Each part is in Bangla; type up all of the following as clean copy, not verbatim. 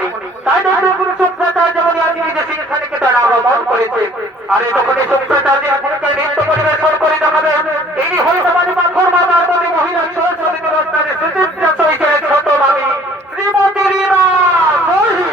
তেমনি তাই গুরু শুক্রাচার্য যেমন আজ নিজে শিক্ষানীকে তারা আহ্বান করেছে। আর তখন এই শুক্রাচার্যের ভূমিকা নৃত্য পরিবেশন করে দেখাবে এই হয়ে সমাজে পাথর মাতার প্রতি মহিলা সরস্বতী রত্নারে সুচিত্রা সহিতের ছোট ভাবি শ্রীমতী রীমা দহি।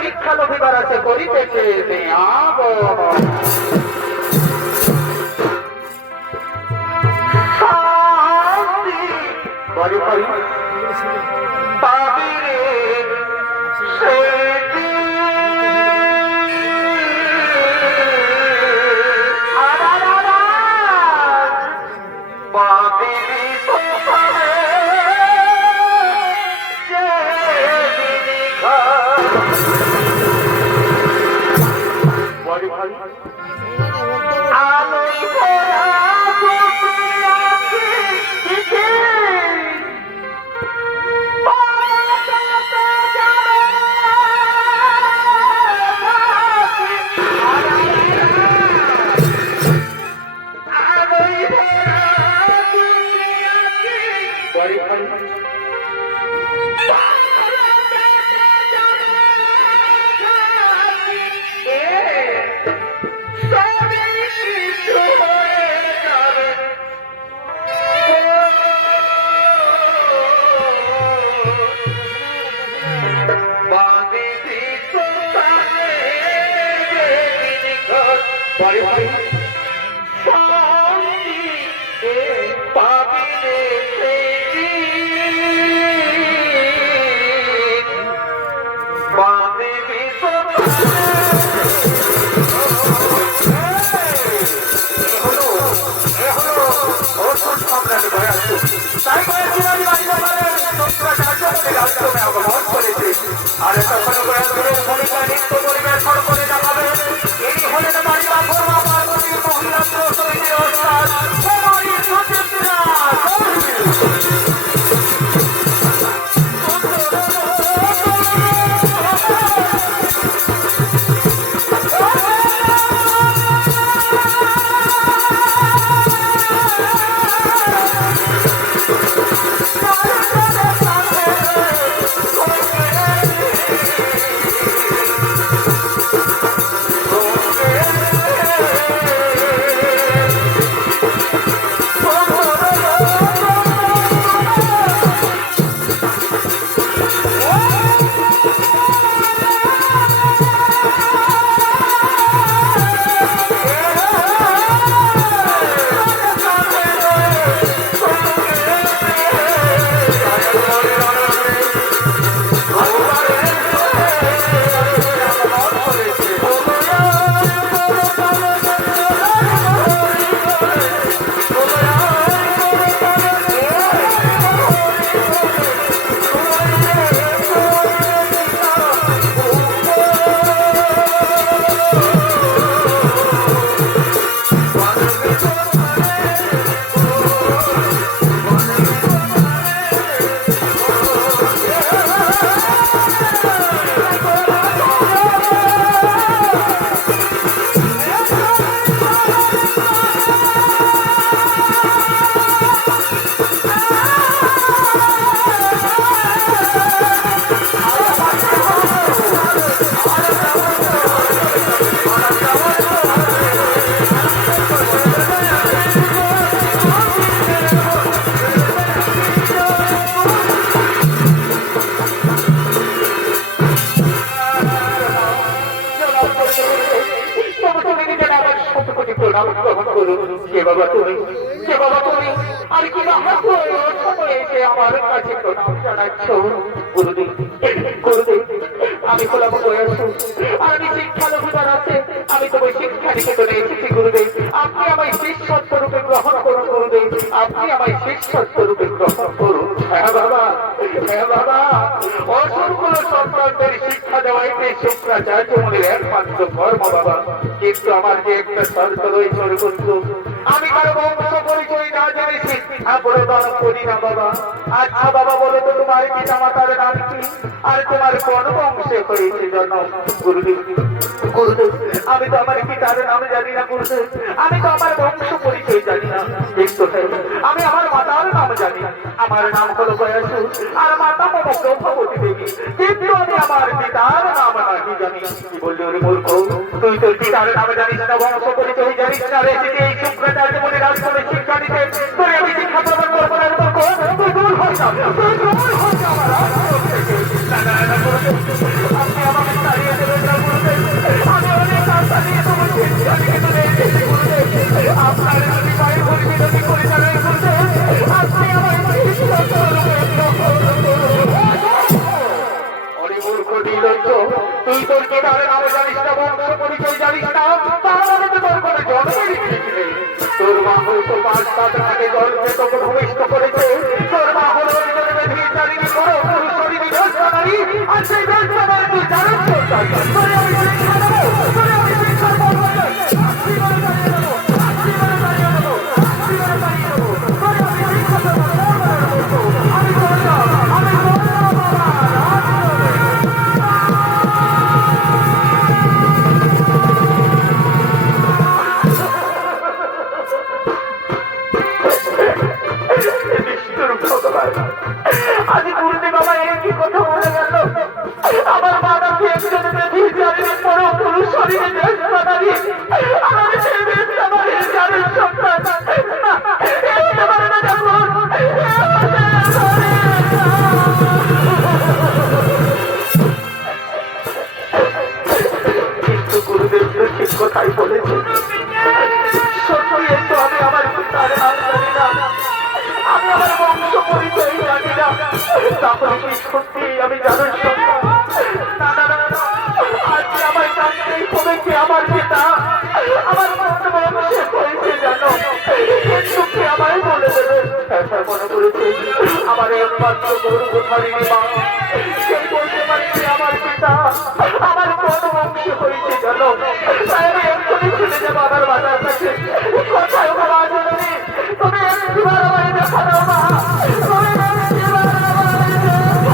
শিক্ষা লভিবার আছে করিতেছে বাড়ি বাড়ি পাবি রে বাঁধবি তাই আগমন করেছে আর তখন ভূমিকা নৃত্য পরিবেশন করে দেখাবে এই হলেন বাড়ি বাঘর পার্বতীর মহিলা প্রসঙ্গের অনুষ্ঠান কুমারী সুচিত্রা আমি হলাম বয়স আর আমি শিক্ষা লঘুদার আছে আমি তোমার শিক্ষা নিকেতনে এসেছি গুরুদেব আপনি আমায় শিষ্যত্ব রূপে গ্রহণ করুন গুরুদেব আপনি আমায় শিষ্যত্ব রূপে গ্রহণ করুন হ্যাঁ বাবা অসংখ্য সন্তানদের শিক্ষা দেওয়াইতে শুক্রাচার্য মনের একমাত্র কর্ম বাবা কিন্তু আমার যে একটা শর্ত রয়েছে আমি কারো বংশ পরিচয় না জানি শিক্ষা প্রদান করি না বাবা আচ্ছা বাবা বলো তো তোমার পিতা মাতার নাম কি আর তোমার কোন বংশে হয়েছে জন্ম গুরুদেব আমি তো আমার পিতার নাম জানি না গুরুদেব আমি তো আমার বংশ পরিচয় জানি না কিন্তু আমি আমার মাতার নাম জানি আমার নাম হলো গয়াসু আর মাতা মম ব্রহ্মবতী দেবী কিন্তু আমি আমার পিতার নাম নাকি জানি কি বললি ওরে মূর্খ তুই তোর পিতার নাম জানিস না বংশ পরিচয় জানিস না রেখে এই শুক্রাচার্য মনে রাজস্থানের শিক্ষা দিতে তোর আমি শিক্ষা প্রদান করবো না তুই দূর হয়ে যা তুই দূর হয়ে যা আমার আপনি আমাকে তাড়িয়ে দেবেন না গুরুদেব আমি অনেক আশা নিয়ে তোমার শিক্ষা নিকেতনে এসেছি গুরুদেব আপনার যদি পায়ে ভুল বিরতি করে যাবেন গুরুদেব আপনি আমার শিক্ষা অনেক মূর্খ নির্লজ্জ তুই তোর পিতার নাম জানিস না বংশ পরিচয় জানিস না তাহলে তো তোর কোনো জন্মেরই ঠিক নেই তোর মা হয়তো ৫-৭ ঘাটে জল খেত ভূমিষ্ঠ করেছে তোর মা হলো জানিনি করো পুরুষরী বিধস্তারি আর সেই ব্যবস্থায় তুই জানিস তোর আমি শিক্ষা দেবো আমি শিক্ষা বলবো আজ গুরুদেব বাবা এই কি কথা বলে গেল আমার বাবাকে একজন বেঁধে কোথায় বলেছে সত্যি একটু আমি আমার পিতার নাম জানি না, আমি আমার বংশ পরিচয় জানি না, তাহলে কি সত্যি আমি জানার সন্তান? না না না, আজকে আমার জানতেই হবে কি আমার পিতা আমার বংশে হয়েছে জানো, কিন্তু কি আমায় বলে দেবে? এসব মনে করেছে আমার একমাত্র গর্ভধারিণী মা, সেই বলতে পারি আমার পিতা আমার কোন বংশে হয়েছে জানো, তাই আমি এক্ষুনি চলে যাবো আমার বাজার কাছে। কোথায় বাবা জননী, তুমি একবার আমায় দেখা দাও মা, তুমি একবার আমায় দেখা দাও।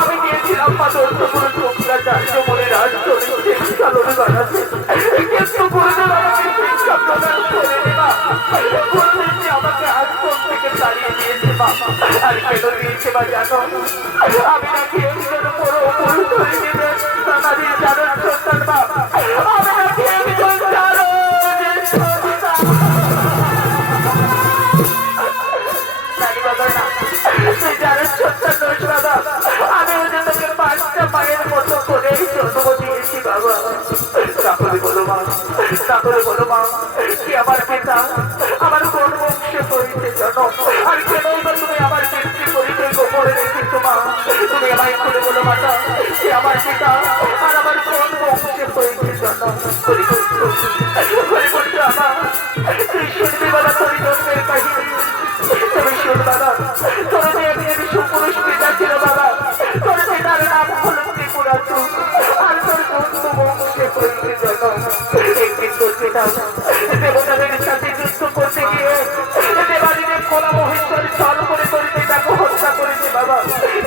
আমি দিয়েছিলাম আমাকে আশ্রম থেকে তাড়িয়ে দিয়েছে বাবা, আর কেন দিয়েছে বা জানো, আমি নাকি একজন বড় পুরুষ হয়ে গেলে তাদের জানার সন্তান বাবা, আমি নাকি একজন জানো আমি ওদের তোকে 5টা মায়ের মতো করে জন্ম দিয়েছি বাবা। তাহলে বলো মা, তাহলে বলো মা, কি আমার পিতা আমার কোন বংশে পরিচয় জানো, আর কেন তুমি আমার পিতৃ পরিচয় গোপনে রেখেছো মা? তুমি আমায় খুলে বলো মাতা, কি আমার পিতা আর আমার কোন বংশে পরিচয় জানো? তুই শুনবি বাবা তোর জন্মের কাহিনী, তুমি শুন বাবা, তোর মেয়ে সুপুরুষ পিতা ছিল বাবা, তোর পিতার নাম হল ত্রিপুরাসুর, আর তোর বন্ধু বংশে পরিচয় জানো। একদিন তোর পিতা দেবতাদের সাথে যুদ্ধ করতে গিয়ে দেবাদিনে খোলা মহেশ্বর ছল করে তোর পিতাকে হত্যা করেছে বাবা।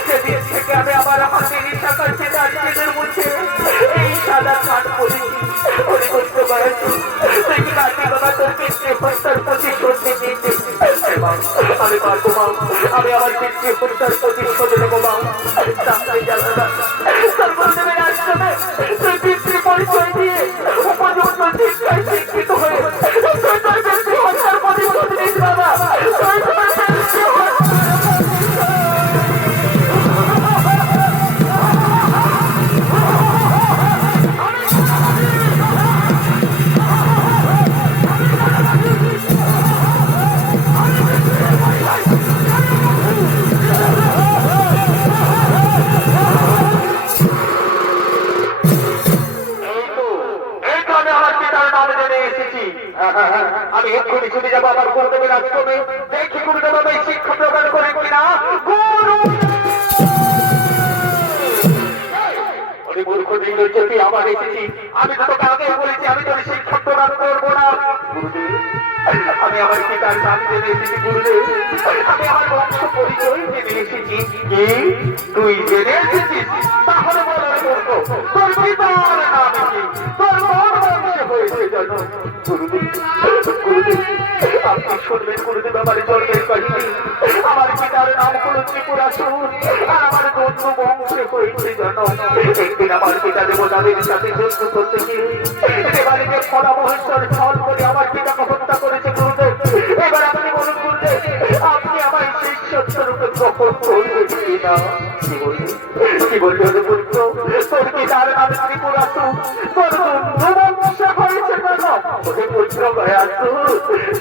সেদিন থেকে আমি আমার হাতে নিশাকার চেতা আজকেদের মুছে এই সাদা খাট করেছি। ওরে করতে পারছি তুই কি কাটি বাবা তোর পিতৃ হত্যার প্রতিশোধ নিতে? আমি পারবো মা, আমি আমার পিতৃ হত্যার প্রতিশোধ নেবো মা। তাহলে জানো না সর্বদেবের আশ্রমে তুই পিতৃ পরিচয় দিয়ে উপযুক্ত শিক্ষায় শিক্ষিত হয়ে তুই তোর পিতৃ হত্যার প্রতিশোধ নিস বাবা। তুই তোর পিতৃ আমি এক্ষুনি ছুটে যাবো আমার গুরুদেবের আশ্রমে, দেখি নিজের চোখে আবার এসেছি। আমি তো তোকে আগে বলেছি আমি তোর শিক্ষক প্রদান করবো না। গুরুদেব, আমি আমার পিতার নাম জেনে এসেছি। গুরুদেব, আমি আমার বংশ পরিচয় জেনে এসেছি। কি তুই জেনে এসেছিস? তাহলে বলার করবো তোর পিতার নাম কি, তোর কোন বংশে হয়েছে জানো? গুরুদেব, গুরুদেব, আপনি শুনবেন গুরুদেব আমার জন্মের কাহিনী। আমার পিতার নাম হলো ত্রিপুরাসুর, আর আমার জন্ম বংশে হয়েছে জানো। একদিন আমার পিতা দেবতাদের সাথে যুদ্ধ করতে গিয়ে দেবালিকে ফলা মহেশ্বর ছল করে আমার পিতাকে হত্যা করেছে। গুরুদেব, এবার আপনি বলুন গুরুদেব, আপনি আমার শিষ্যরূপে গ্রহণ করবেন কিনা? কি বলবেন, কি বলবেন পুত্র? তোর পিতার নাম ত্রিপুরাসুর, তোর জন্ম বংশে হয়েছে কেন? ওরে পুত্র গয়াসুর,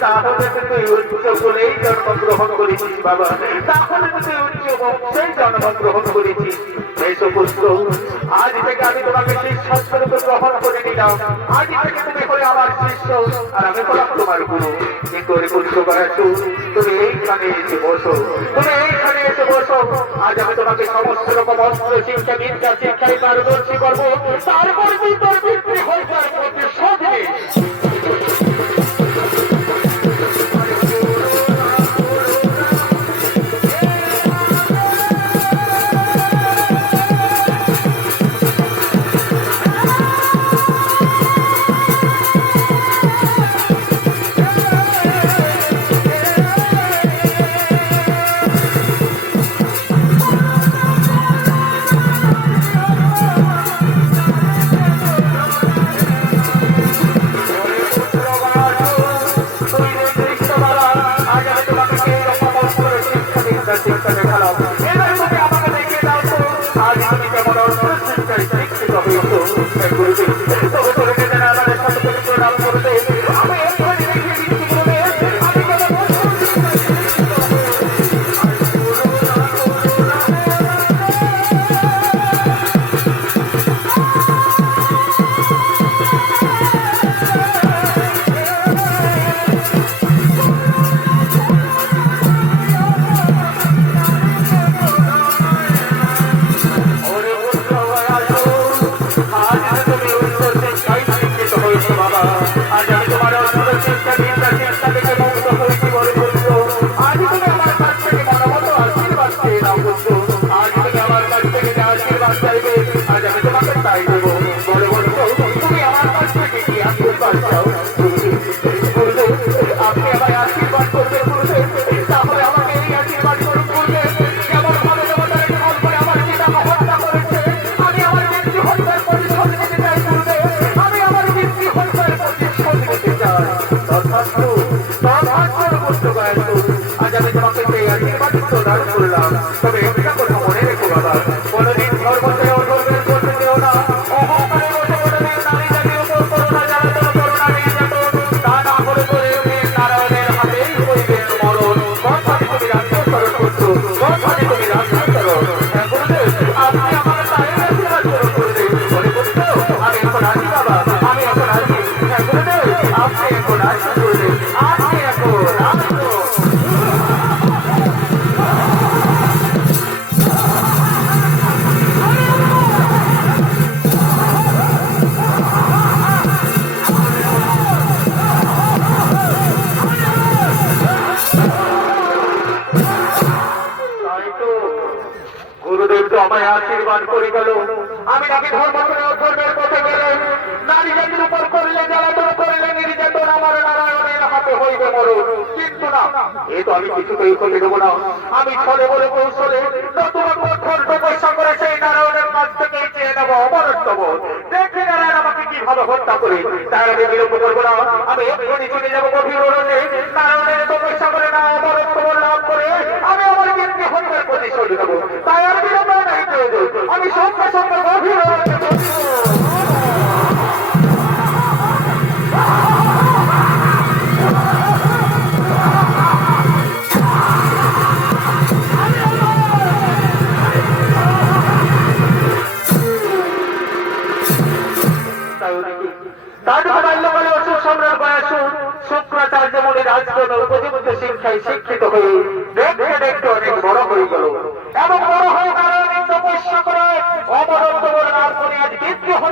তাহলে তুই উচ্চ বলেই জন্মগ্রহণ করেছিস বাবা, তাহলে তুই উচ্চ বংশেই জন্মগ্রহণ করেছিস। এসো পুত্র, আজ থেকে আমি তোমাকে শিষ্যরূপে গ্রহণ করে নিলাম। আজ থেকে তুমি হলে আমার শিষ্য, আর আমি হলাম তোমার গুরু। কি করে পুত্র গয়াসুর, তুমি এইখানে এসে বসো, তুমি এইখানে এসে বসো। আজ আমি তোমাকে সমস্ত রকম অস্ত্র শিক্ষা বিদ্যা শিক্ষায় পারদর্শী করবো। তারপর তুই তোর পিতৃ হত্যার প্রতিশোধ নিস। তবে একটা কথা মনে রেখো বাবা, কোনদিন ধর্মকে অধর্মের করতে দেও না। অহংকারে বসে কোনদিন নারী জাতির উপর করোনা জ্বালাতন করোনা নির্যাতন, তা না হলে করে নারায়ণের হাতেই হইবে মরণ। কথাটি তুমি রাখতে করো পুত্র, কথাটি তুমি রাখতে করো। গুরুদেব, আপনি আমার পায়ের আশীর্বাদ করুন গুরুদেব। বলে পুত্র, আমি এখন আছি বাবা, আমি এখন আছি। গুরুদেব, আপনি এখন আসুন গুরুদেব, আপনি এখন আসুন। গুরুদেব তো আমায় আশীর্বাদ করে গেল, আমি নাকি ধর্ম করে অধর্মের পথে গেলে, নারী জাতির উপর করলে জ্বালাতন করলে নির্যাতন, আমার নারায়ণের হাতে হইবে মরণ। কিন্তু না, এ তো আমি কিছুতেই হতে দেবো না। আমি ছলে বলে কৌশলে নতুন কঠোর তপস্যা করে সেই নারায়ণের কাছ থেকে চেয়ে নেবো অমরত্ব। দেখে নারায়ণ আমাকে কিভাবে হত্যা করে, তার আমি বিলম্ব করবো না। আমি এক্ষুনি চলে যাবো গভীর অরণ্যে, নারায়ণের তপস্যা করে না অমরত্ব লাভ করে আমি আমার ব্যক্তি হত্যার প্রতিশোধ নেবো। তাই আর বিলম্ব নাই প্রয়োজন, আমি সঙ্গে সঙ্গে গভীর অরণ্যে শুক্রাচার্য মনে রাজগণ উপযুক্ত শিক্ষায় শিক্ষিত হয়ে দেখতে দেখতে অনেক বড় হয়ে গেল এবং বড় হয়ে তারা তপস্যা করে অমরত্ব লাভ করে আজ বিদ্রোহ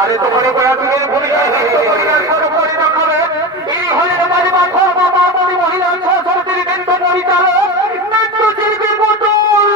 আরে তো মনে করা তুমি ভূমিকা সর্বোপরি দেখাবে এই হলেন বাড়ি মাথর বাবা বড়ি মহিলা সরকারি কেন্দ্র পরিচালক নৃত্যশিল্পী পুতুল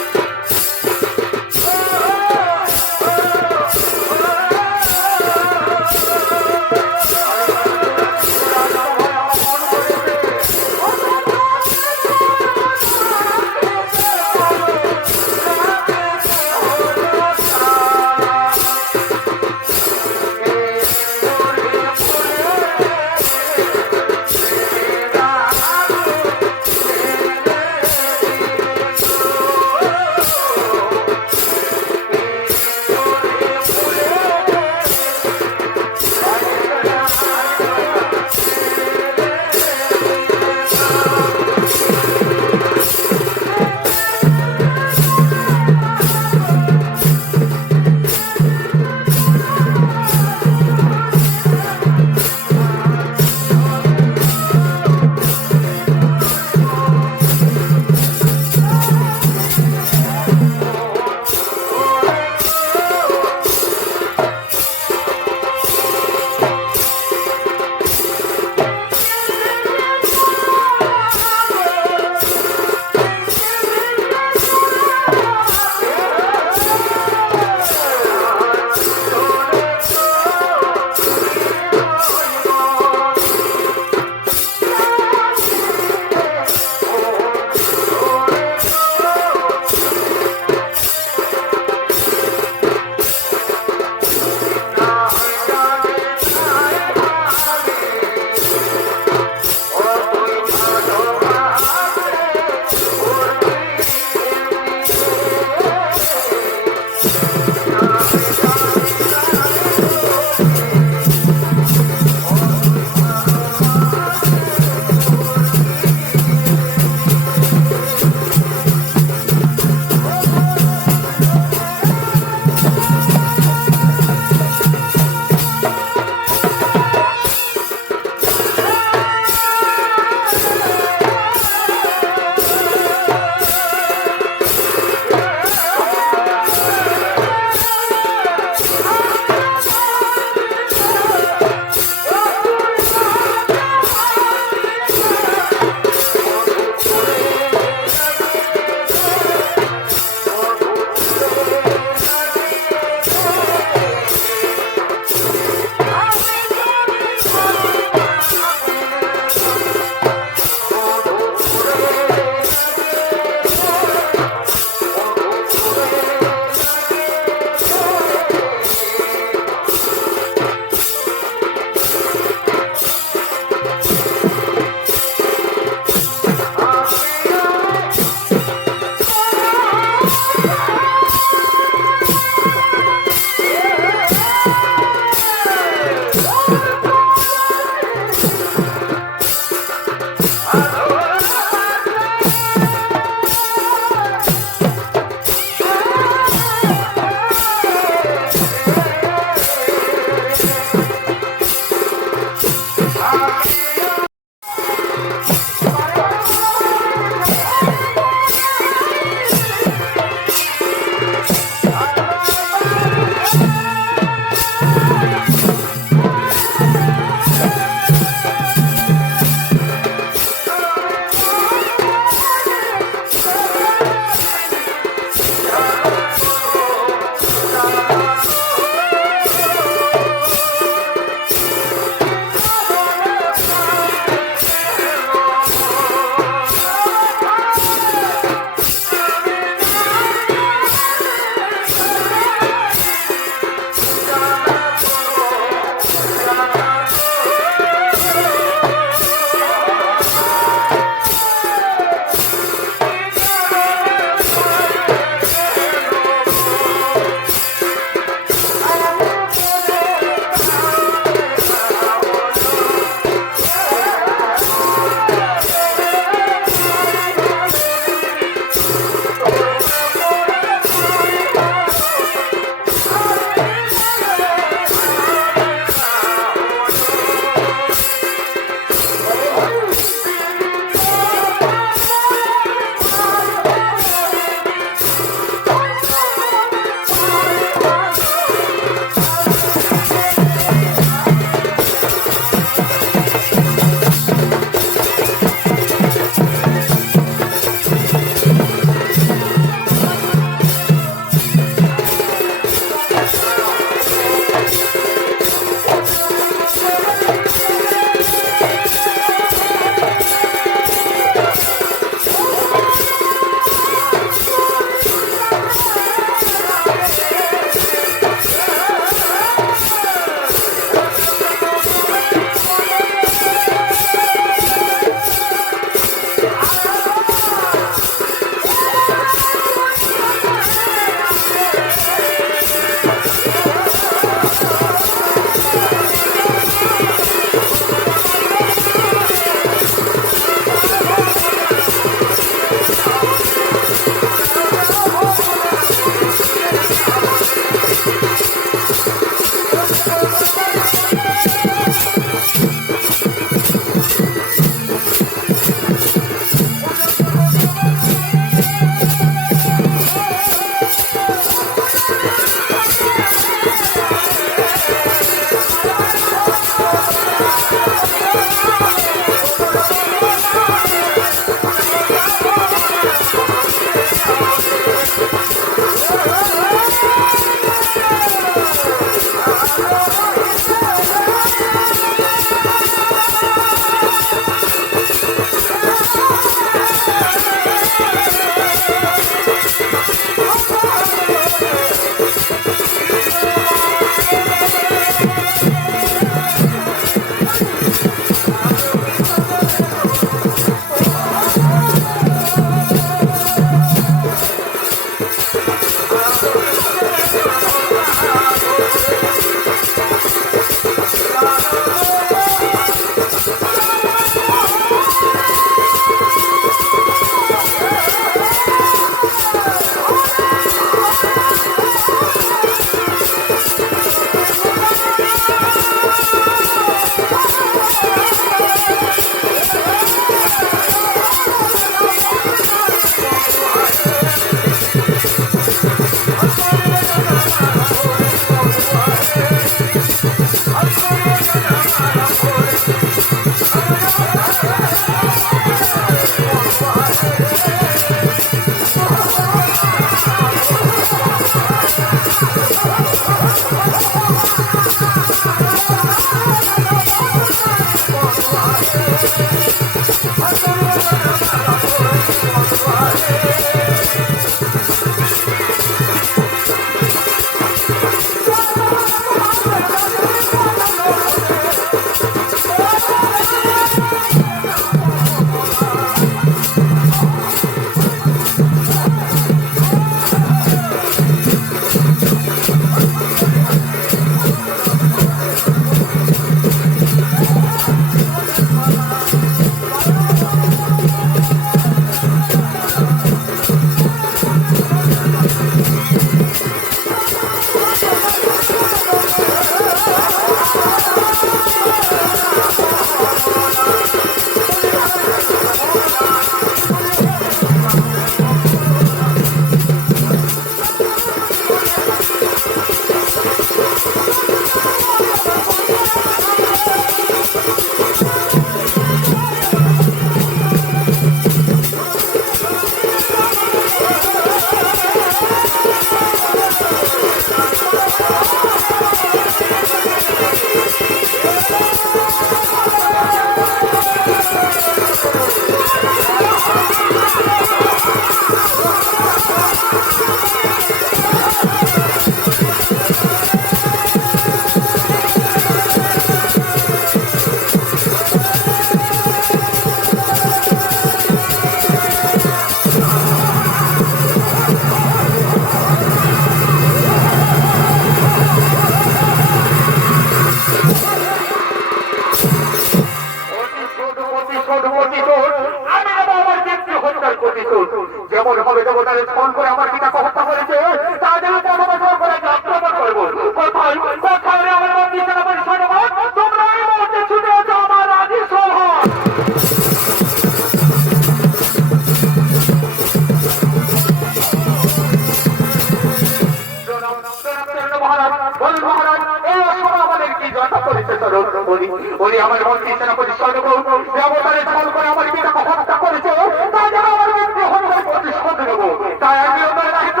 ওরে আমার মন্ত্রী সেনাপতি স্বর্ণগৌর ব্যবহারে ছল করে আমার পিতাকে হত্যা করেছে, তাই যেন আমার মন্ত্রী হত্যার প্রতিশোধ নেব। তাই আমি ওদের দায়িত্ব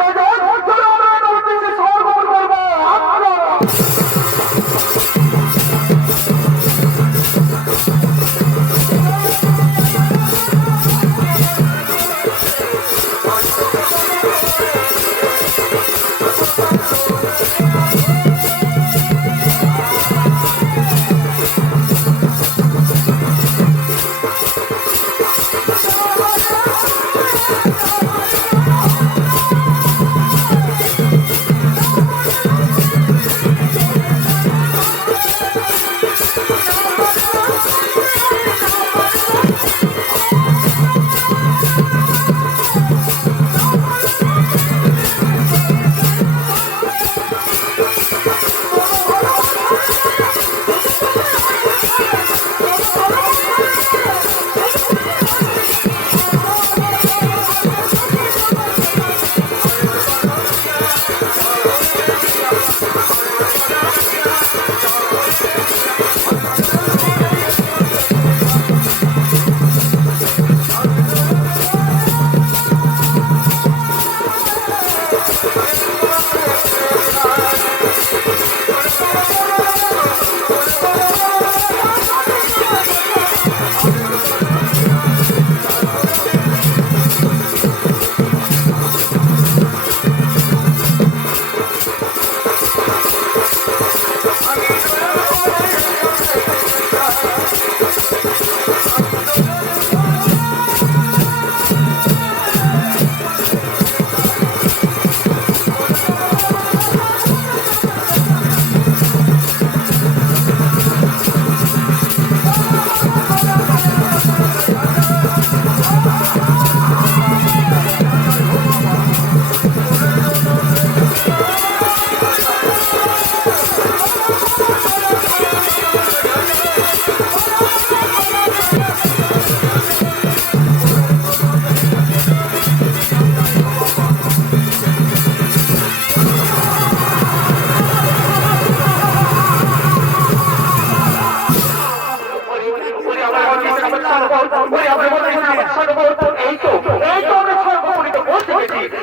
স্বর্ণগৌর করবো।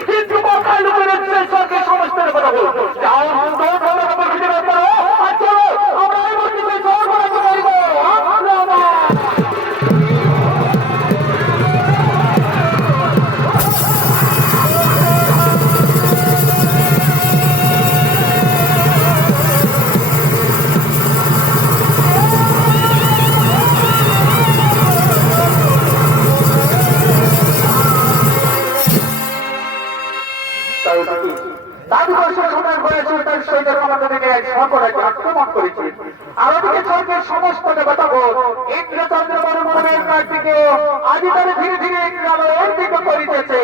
কিন্তু কথায় লোকের সরকার সমস্ত কথা বলতো যাও আমরা এই মন্ত্রীকে জোর করাতে পারবো। সমস্ত দেবতাগণ ইন্দ্রচন্দ্র বর্মনের কার্তিকে আজ তারা ধীরে ধীরে ইন্দ্রালয়ের দিকে করিতেছে।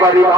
পারি না।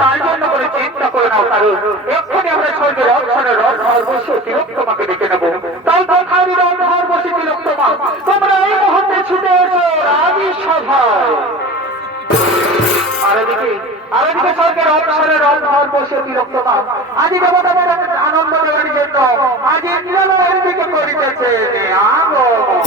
তার জন্য করে চিন্তা করে নাও, কারণ এক্ষুনি আমরা স্বর্গের অক্ষরের রথর বসে তিলক তোমাকে ডেকে নেবো। তাই খালি রথর বসে তিলক তোমা, তোমরা এই মুহূর্তে ছুটে এসো রানী সভায়। আরেদিকে স্বর্গের অক্ষরের রথর বসে তিলক তোমা আজি দেবতাদের আনন্দ দেওয়ার জন্য আজি নিরালয়ের দিকে করিতেছে আগমন।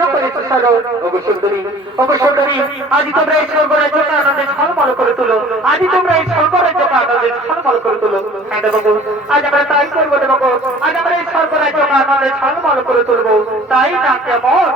জন্য করেছে সাধন। ওগো সুন্দরী, ওগো সুন্দরী, আজ তোমরা এই স্বর্গরাজ্যকে আনন্দে ঝলমল করে তুলো। আজ তোমরা এই স্বর্গরাজ্যকে আনন্দে ঝলমল করে তুলো। হ্যাঁ দেবগো, আজ আমরা তাই করবো দেবগো। আজ আমরা এই স্বর্গরাজ্যকে আনন্দে ঝলমল করে তুলবো। তাই না কেমন?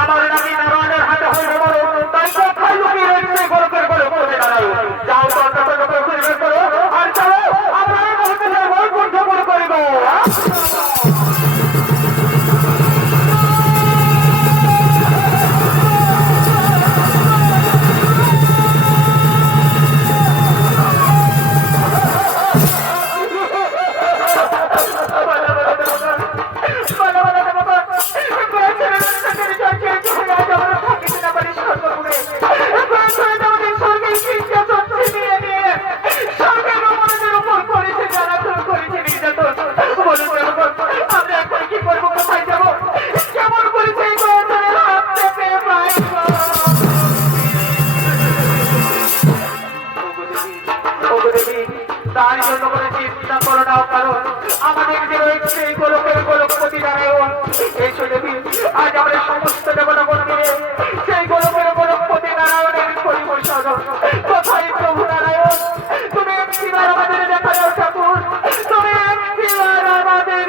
আমার নামে নারায়ণের হাতে হয়ে বড় তাই কোথায় লুকিয়ে রয়েছে গোলকের গোলে পড়ে দাঁড়ায়। যাও তো করো আর চলো আমরা এই মুহূর্তে বৈকুণ্ঠ করে করিব। তার জন্য করে চিন্তা করো না, কারণ আমাদের যে রয়েছে এই গোলকের গোলকপতি নারায়ণ এই দেবী আজ আমরা সমস্ত দেবতাগণ মিলে সেই গোলকের গোলকপতি নারায়ণের পরিবেশন। কোথায় প্রভু নারায়ণ, তুমি একটিবার আমাদের দেখা যাও ঠাকুর, তুমি একটিবার আমাদের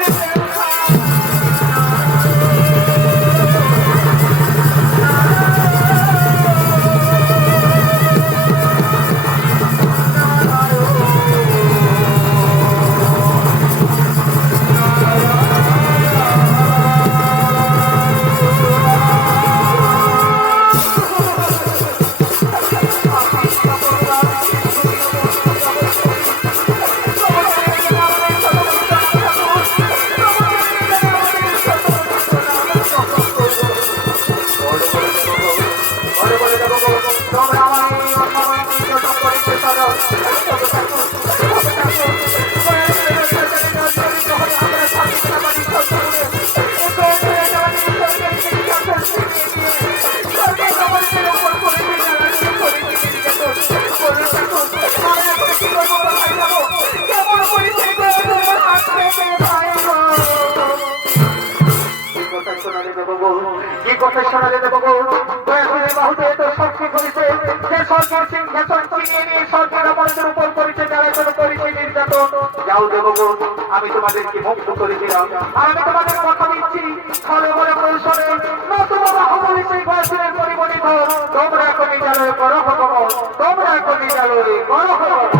কথা শোনা যেতে পাবো বাহুতে তো শক্তি করেছে যে সরকার সিংহাসন ছিনিয়ে নিয়ে সরকার আমাদের উপর করেছে যারা যেন করেছে নির্যাতন। যাও দেবগো, আমি তোমাদেরকে মুক্ত করে দিলাম। আর আমি তোমাদের কথা দিচ্ছি ফলে বলে কৌশলে নতুন বাহুবলী সেই বয়সের পরিবর্তিত তোমরা এখন নিজালয়ে করো ভগবান, তোমরা এখন নিজালয়ে করো ভগবান।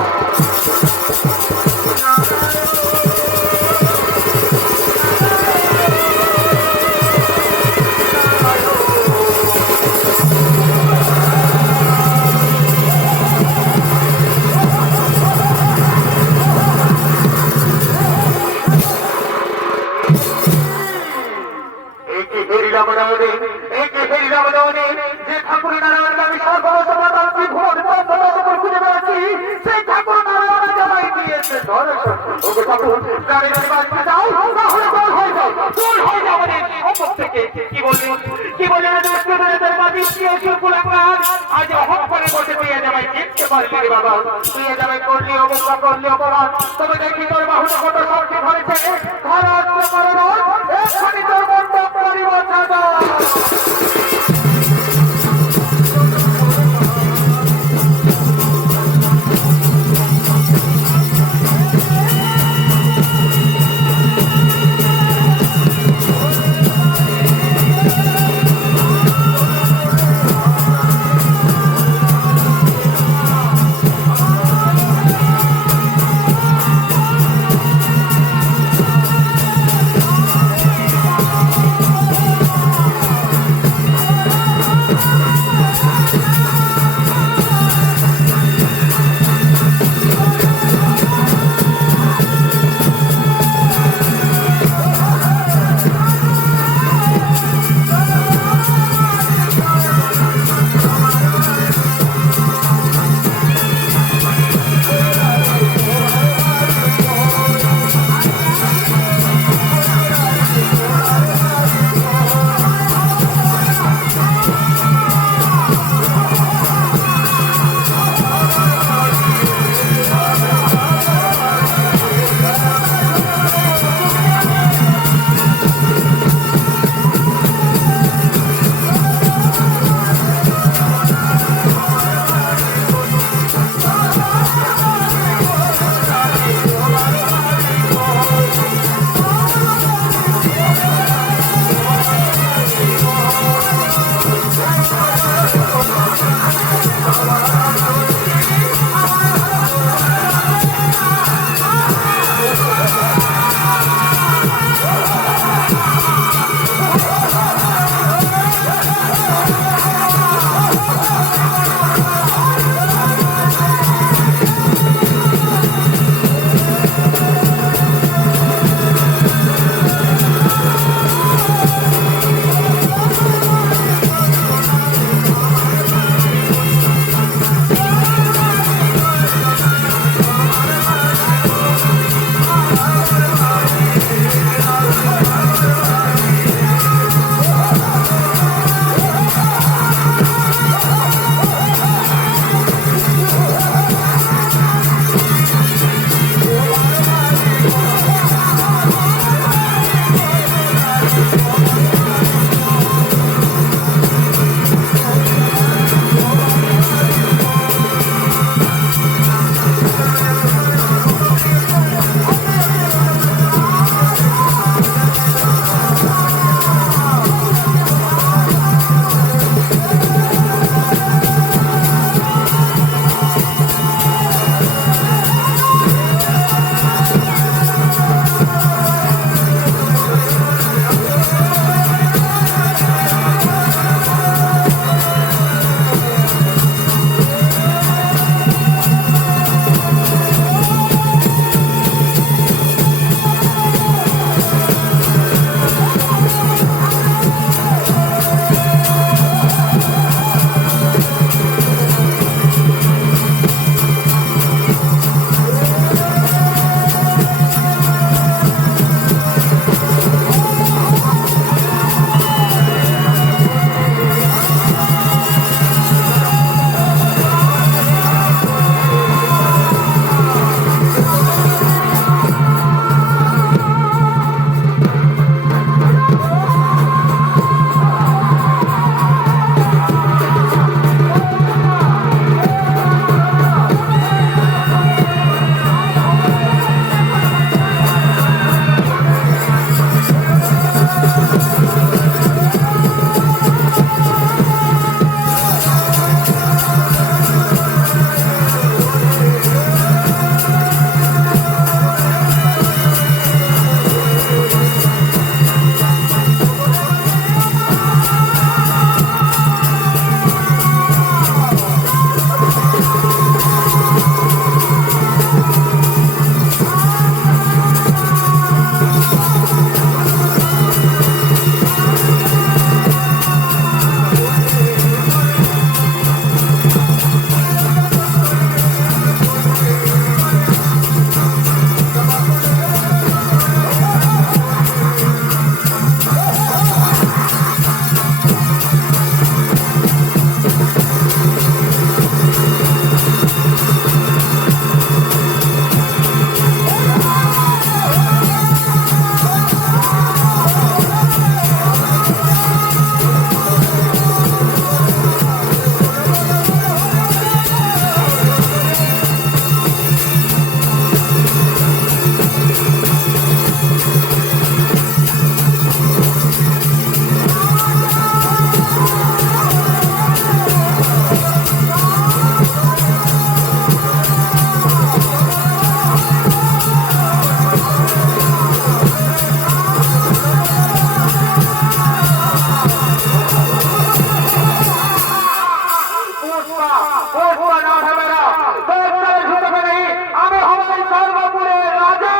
যে ঠাকুর নারায়ণ আমি সর্বসমাধান ত্রিভুবন খুঁজে বেড়াচ্ছি সেই ঠাকুর নারায়ণ জামাই দিয়েছে দর্শন। ওগো ঠাকুর গাড়ির বাড়িতে যাও, তাহলে দল হয়ে যাও, দল হয়ে যাও আমাদের অপর থেকে। কি বলে আজ অহং করে বসে তুই জামাই চিনতে পারলি রে বাবা, তুই জামাই করলি অবস্থা করলি অপরাধ। তবে দেখি তোর বাহুটা কত শক্তি ধরেছে, ভারত এক্ষুনি তোর মন্তব্য করিব দাদা। পুষ্পা না হবে না আমি হব সর্বপুরের রাজা।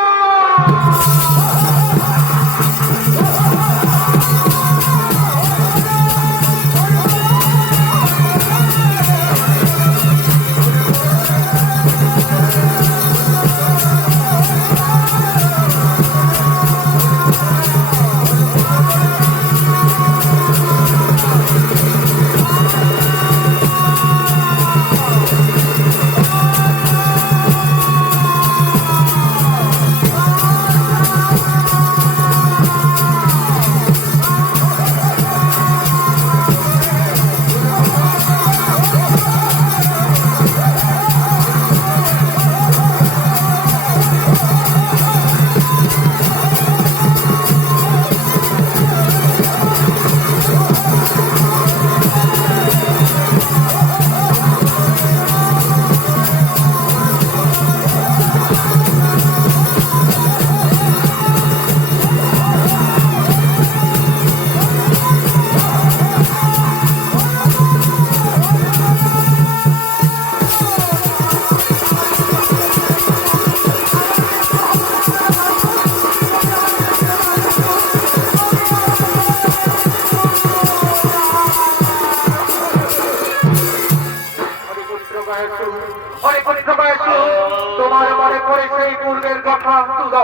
তোমার মনে পড়ে সেই পূর্বের কথা,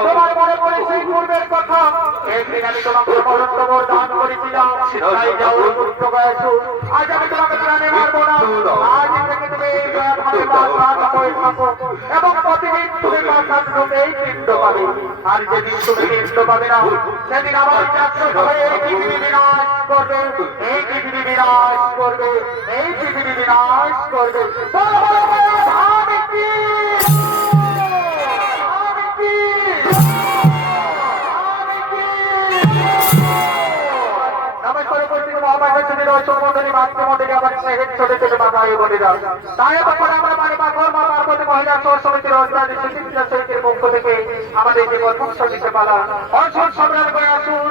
তোমার মনে পড়ে সেই পূর্বের কথা। একদিন আমি তোমাকে মহত্তম দান করেছিলাম, তাই যাও পুত্র গয়েছো। আজ আমি তোমাকে প্রাণে মারবো না। আজ থেকে তুমি এই ভাবে বাঁচাতে হয়ে থাকো এবং প্রতিদিন তুমি বাঁচাতেই পিণ্ড পাবে। আর যেদিন তুমি পিণ্ড পাবে না, সেদিন আমার চাকর হয়ে এই পৃথিবী বিনাশ করবে, এই পৃথিবী বিনাশ করবে, এই পৃথিবী বিনাশ করবে। আমাদের যে গল্প সঙ্গীতে পালা অঞ্চল সম্রাট করে আসুন।